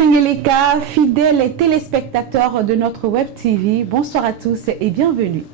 Bengeleka, fidèles téléspectateurs de notre Web TV, bonsoir à tous et bienvenue.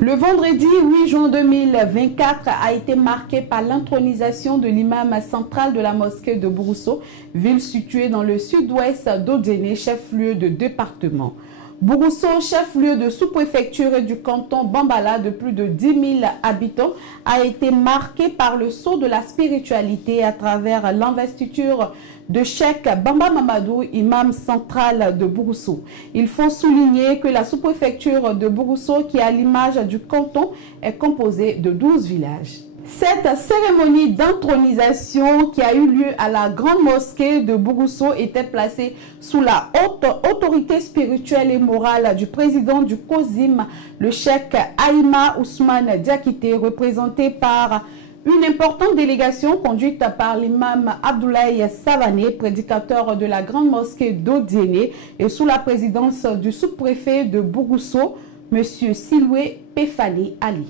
Le vendredi 8 juin 2024 a été marqué par l'intronisation de l'imam central de la mosquée de Bourousso, ville située dans le sud-ouest d'Odéné, chef-lieu de département. Bourousso, chef-lieu de sous-préfecture du canton Bambala de plus de 10 000 habitants, a été marqué par le sceau de la spiritualité à travers l'investiture de Cheikh Bamba Mamadou, imam central de Bourousso. Il faut souligner que la sous-préfecture de Bourousso, qui à l'image du canton, est composée de 12 villages. Cette cérémonie d'intronisation qui a eu lieu à la grande mosquée de Bourousso était placée sous la haute autorité spirituelle et morale du président du COSIM, le cheikh Aïma Ousmane Diakité, représenté par une importante délégation conduite par l'imam Abdoulaye Savané, prédicateur de la grande mosquée d'Odéné, et sous la présidence du sous-préfet de Bourousso, M. Siloué Pefali Ali.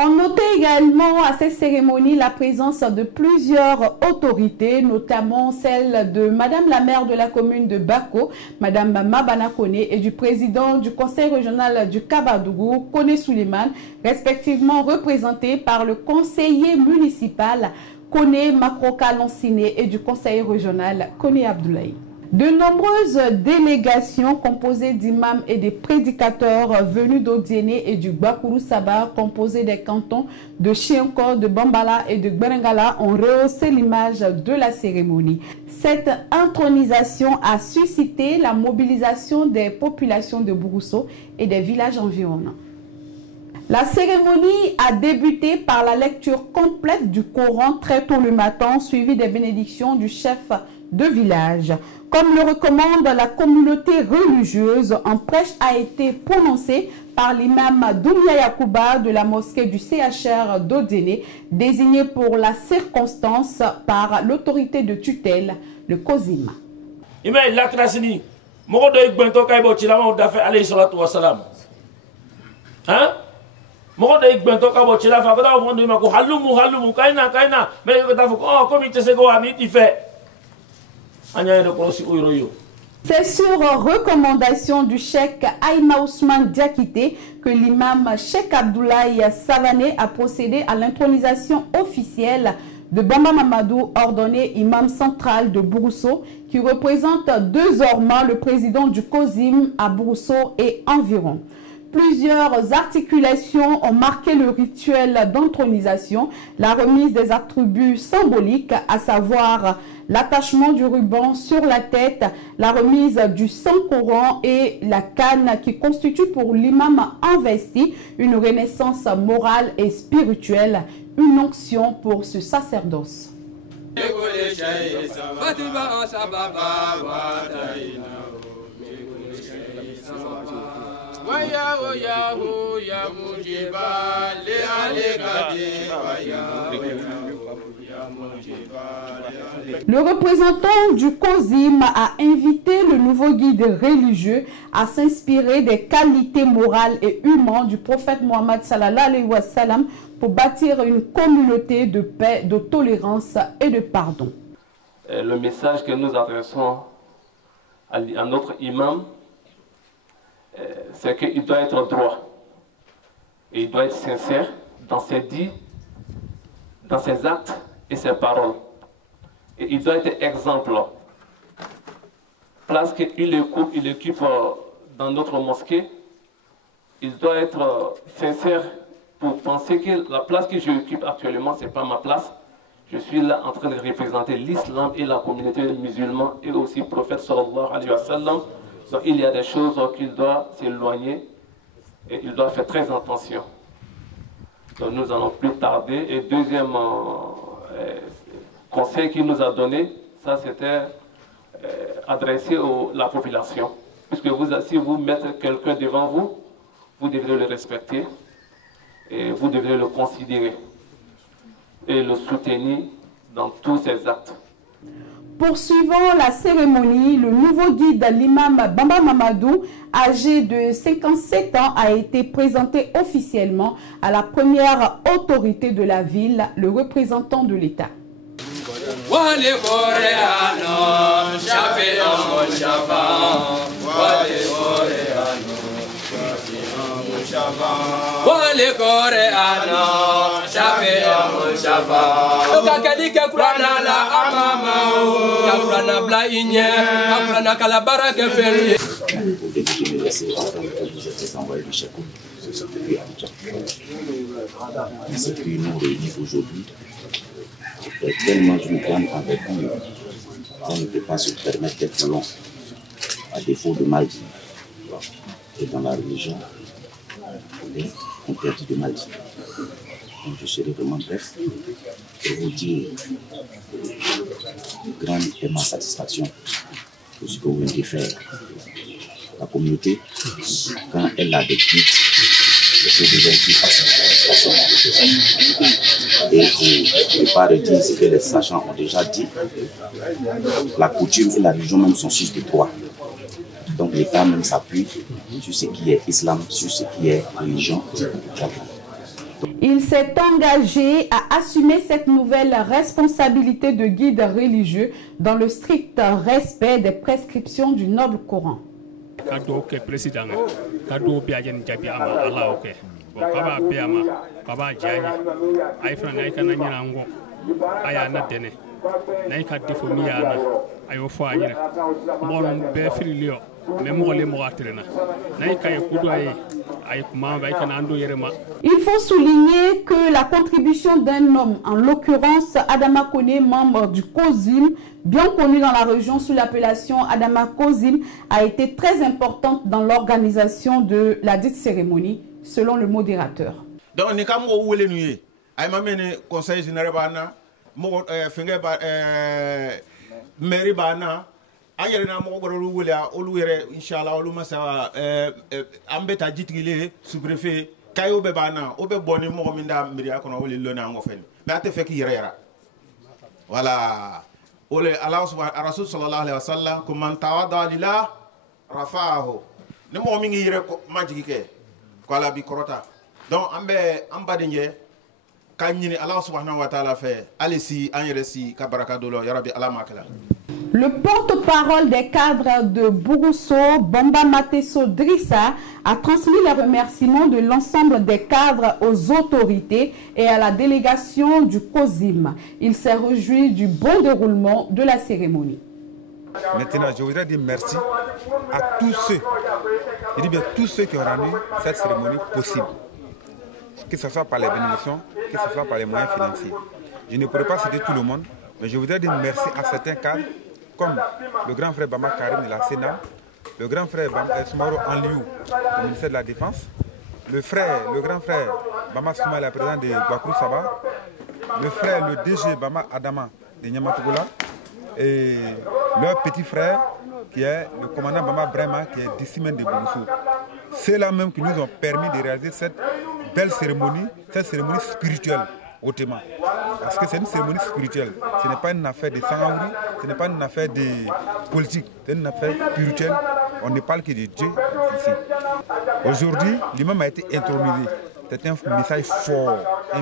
On notait également à cette cérémonie la présence de plusieurs autorités, notamment celle de Madame la maire de la commune de Bako, Madame Mabana Kone, et du président du conseil régional du Kabadougou, Kone Souleymane, respectivement représentés par le conseiller municipal Kone Makroka Lanciné et du conseil régional Kone Abdoulaye. De nombreuses délégations composées d'imams et des prédicateurs venus d'Odéné et du Bakourou Saba, composées des cantons de Chienko, de Bambala et de Gberengala, ont rehaussé l'image de la cérémonie. Cette intronisation a suscité la mobilisation des populations de Bourousso et des villages environnants. La cérémonie a débuté par la lecture complète du Coran très tôt le matin, suivie des bénédictions du chef de village. Comme le recommande la communauté religieuse, un prêche a été prononcé par l'imam Dounia Yakouba de la mosquée du CHR d'Odéné, désigné pour la circonstance par l'autorité de tutelle, le COSIM. C'est sur recommandation du cheikh Aïma Ousmane Diakité que l'imam Cheikh Abdoulaye Savané a procédé à l'intronisation officielle de Bamba Mamadou, ordonné imam central de Bourousso, qui représente désormais le président du COSIM à Bourousso et environ. Plusieurs articulations ont marqué le rituel d'intronisation, la remise des attributs symboliques, à savoir l'attachement du ruban sur la tête, la remise du Saint-Coran et la canne qui constitue pour l'imam investi une renaissance morale et spirituelle, une onction pour ce sacerdoce. Le représentant du COSIM a invité le nouveau guide religieux à s'inspirer des qualités morales et humaines du prophète Mohammed sallallahu alayhi wa sallam pour bâtir une communauté de paix, de tolérance et de pardon. Le message que nous adressons à notre imam, c'est qu'il doit être droit et il doit être sincère dans ses dits, dans ses actes et ses paroles. Et il doit être exemple. Place qu'il occupe dans notre mosquée, il doit être sincère pour penser que la place que j'occupe actuellement, ce n'est pas ma place. Je suis là en train de représenter l'islam et la communauté musulmane et aussi le prophète sallallahu alayhi wa sallam. Donc, il y a des choses qu'il doit s'éloigner et il doit faire très attention. Donc, nous allons plus tarder. Et deuxième conseil qu'il nous a donné, ça c'était adressé à la population. Puisque si vous mettez quelqu'un devant vous, vous devrez le respecter et vous devrez le considérer et le soutenir dans tous ses actes. Poursuivant la cérémonie, le nouveau guide, l'imam Bamba Mamadou, âgé de 57 ans, a été présenté officiellement à la première autorité de la ville, le représentant de l'État. Wale Coreano, Shafi'an Mushafa. Wale Coreano, Shafi'an Mushafa. Wale Coreano, Shafi'an Mushafa. Kakadika Kurana la amama, Kakurana bla inye, Kakurana kalabara keferi. Pour débuter mes essais, enfin, j'ai envoyé le chèque depuis Abidjan. Ce qui nous réunit aujourd'hui est tellement d'une grande envergure qu'on ne peut pas se permettre d'être long, à défaut de mal dire. Et dans la religion, on est interdit de mal dire. Donc je serai vraiment bref pour vous dire une grande et ma satisfaction pour ce que vous venez de faire. La communauté, quand elle a des guides, c'est déjà plus facile. Et pour ne pas redire ce que les sachants ont déjà dit, la coutume et la religion même sont source de droit. Donc l'État même s'appuie sur ce qui est islam, sur ce qui est religion. Il s'est engagé à assumer cette nouvelle responsabilité de guide religieux dans le strict respect des prescriptions du noble Coran. Président, il faut souligner que la contribution d'un homme, en l'occurrence Adama Kone, membre du COSIM, bien connu dans la région sous l'appellation Adama COSIM, a été très importante dans l'organisation de la dite cérémonie, selon le modérateur. Donc, nous avons un conseil général, mairie bana ayere na mo goro wula olu yere inshallah olu masa ambeta jitigile sous-préfet kayo be bana o be boni mo minda mbiria kono woli lona ngo fen mais ate fek yere yara voilà ole allah subhanahu rasul sallallahu alaihi wasallam ko man tawada lillah rafa'ahu ne mo mi ngi yere ko majigi ke ko ala bi korota donc ambe ambade nje kanyini allah subhanahu wa ta'ala fait alisi anyeresi kabaraka dolo ya rabbi alamakala. Le porte-parole des cadres de Bourousso, Bamba Mateso Drissa, a transmis les remerciements de l'ensemble des cadres aux autorités et à la délégation du COSIM. Il s'est réjoui du bon déroulement de la cérémonie. Maintenant, je voudrais dire merci à tous ceux, je dis bien tous ceux qui ont rendu cette cérémonie possible. Que ce soit par les bénédictions, que ce soit par les moyens financiers. Je ne pourrais pas citer tout le monde, mais je voudrais dire merci à certains cadres, comme le grand frère Bama Karim de la Sénat, le grand frère Soumaro Anliou au ministère de la Défense, le grand frère Bama Soumala, président de Bakrou Saba, le DG Bama Adama de Nyamatogola, et leur petit frère qui est le commandant Bama Brema qui est d'ici même de Bourousso. C'est là même qui nous ont permis de réaliser cette belle cérémonie, cette cérémonie spirituelle hautement. Parce que c'est une cérémonie spirituelle. Ce n'est pas une affaire de sangaouri, ce n'est pas une affaire de politique, c'est une affaire spirituelle. On ne parle que de Dieu ici. Aujourd'hui, l'imam a été intronisé. C'est un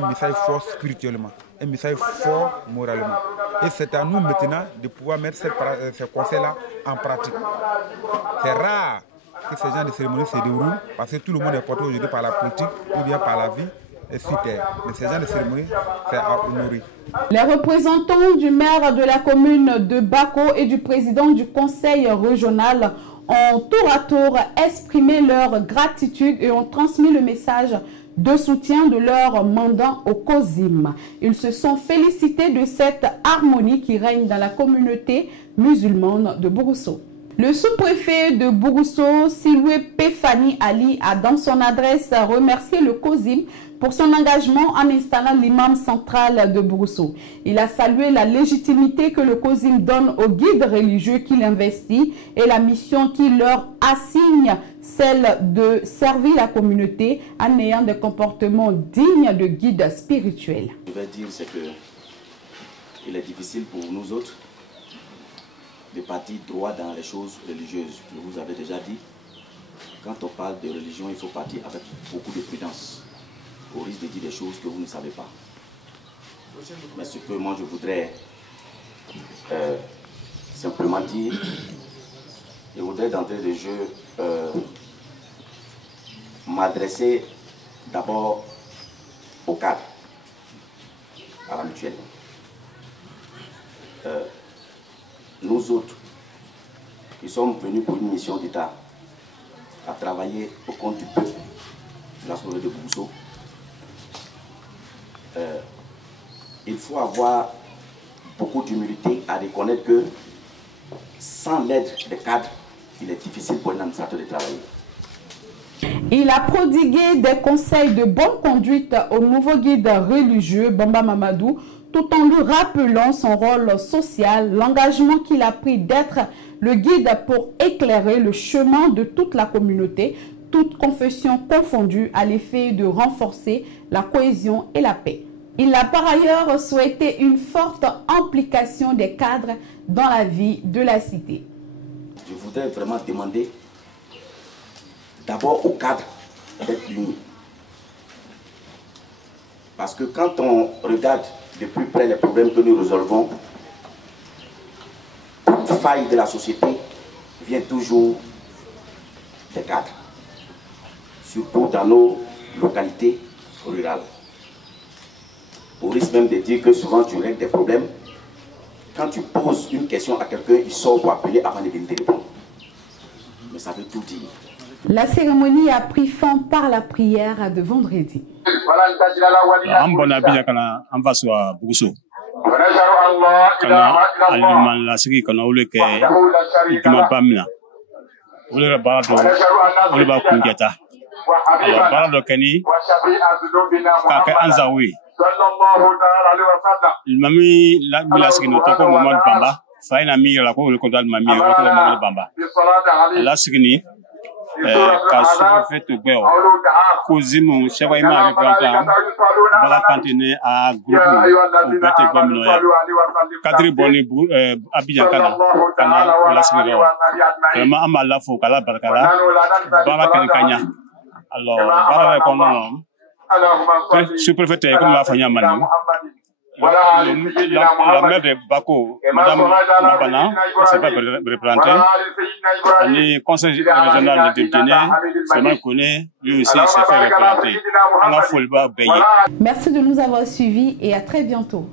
message fort spirituellement, un message fort moralement. Et c'est à nous maintenant de pouvoir mettre ces conseils-là en pratique. C'est rare que ce genre de cérémonie se déroule parce que tout le monde est porté aujourd'hui par la politique ou bien par la vie et sur terre. Mais ce genre de cérémonie, c'est à honorer. Les représentants du maire de la commune de Bako et du président du conseil régional ont tour à tour exprimé leur gratitude et ont transmis le message de soutien de leur mandant au COSIM. Ils se sont félicités de cette harmonie qui règne dans la communauté musulmane de Bourousso. Le sous-préfet de Bourousso, Siloué Pefani Ali, a dans son adresse remercié le COSIM pour son engagement en installant l'imam central de Bourousso. Il a salué la légitimité que le COSIM donne aux guides religieux qu'il investit et la mission qu'il leur assigne, celle de servir la communauté en ayant des comportements dignes de guides spirituels. Je vais dire c'est que il est difficile pour nous autres de partir droit dans les choses religieuses. Je vous avais déjà dit, quand on parle de religion, il faut partir avec beaucoup de prudence, au risque de dire des choses que vous ne savez pas. Mais ce que moi je voudrais Simplement dire, je voudrais d'entrée de jeu m'adresser d'abord au cadre, à la mutuelle. Nous autres, qui sommes venus pour une mission d'État, à travailler au compte du peuple de la soirée de Bousso, il faut avoir beaucoup d'humilité à reconnaître que sans l'aide des cadres, il est difficile pour un administrateur de travailler. Il a prodigué des conseils de bonne conduite au nouveau guide religieux Bamba Mamadou, tout en lui rappelant son rôle social, l'engagement qu'il a pris d'être le guide pour éclairer le chemin de toute la communauté, toute confession confondue, à l'effet de renforcer la cohésion et la paix. Il a par ailleurs souhaité une forte implication des cadres dans la vie de la cité. Je voudrais vraiment demander d'abord aux cadres d'être unis. Parce que quand on regarde de plus près les problèmes que nous résolvons, toute faille de la société vient toujours des cadres, surtout dans nos localités rurales. Au risque même de dire que souvent tu règles des problèmes, quand tu poses une question à quelqu'un, il sort pour appeler avant de venir te répondre. Mais ça veut tout dire. La cérémonie a pris fin par la prière de vendredi. An bɔnna Abidjan ka na an faso a Buguso ka na aliman lasigi ka na olu kɛ jumaba min na olu yɛrɛ baara dɔ olu b'a kun kɛta baara dɔ kɛ ni k'a kɛ an zawo ye limami lasigi n'o tɔgɔ ko Mamadu Bamba fa ina min yɛrɛ la ko olu ko alimami ye o tɔgɔ Mamadu Bamba lasigi ni ka sous-préfet Togbeo Kozimu Chewaima représentant Bala Kantine à groupe ou bête Gwaminoya Kadri Boni Abidjan kana la sigiro vraiment ama la fo kala barkala Bala Kankanya alors Bala kono sous-préfet comme la fanya mani la mère de Bako, Madame Mabana, c'est pas représenté. Le conseil régional de Guinée, c'est mal connu, lui aussi s'est fait représenter. Merci de nous avoir suivis et à très bientôt.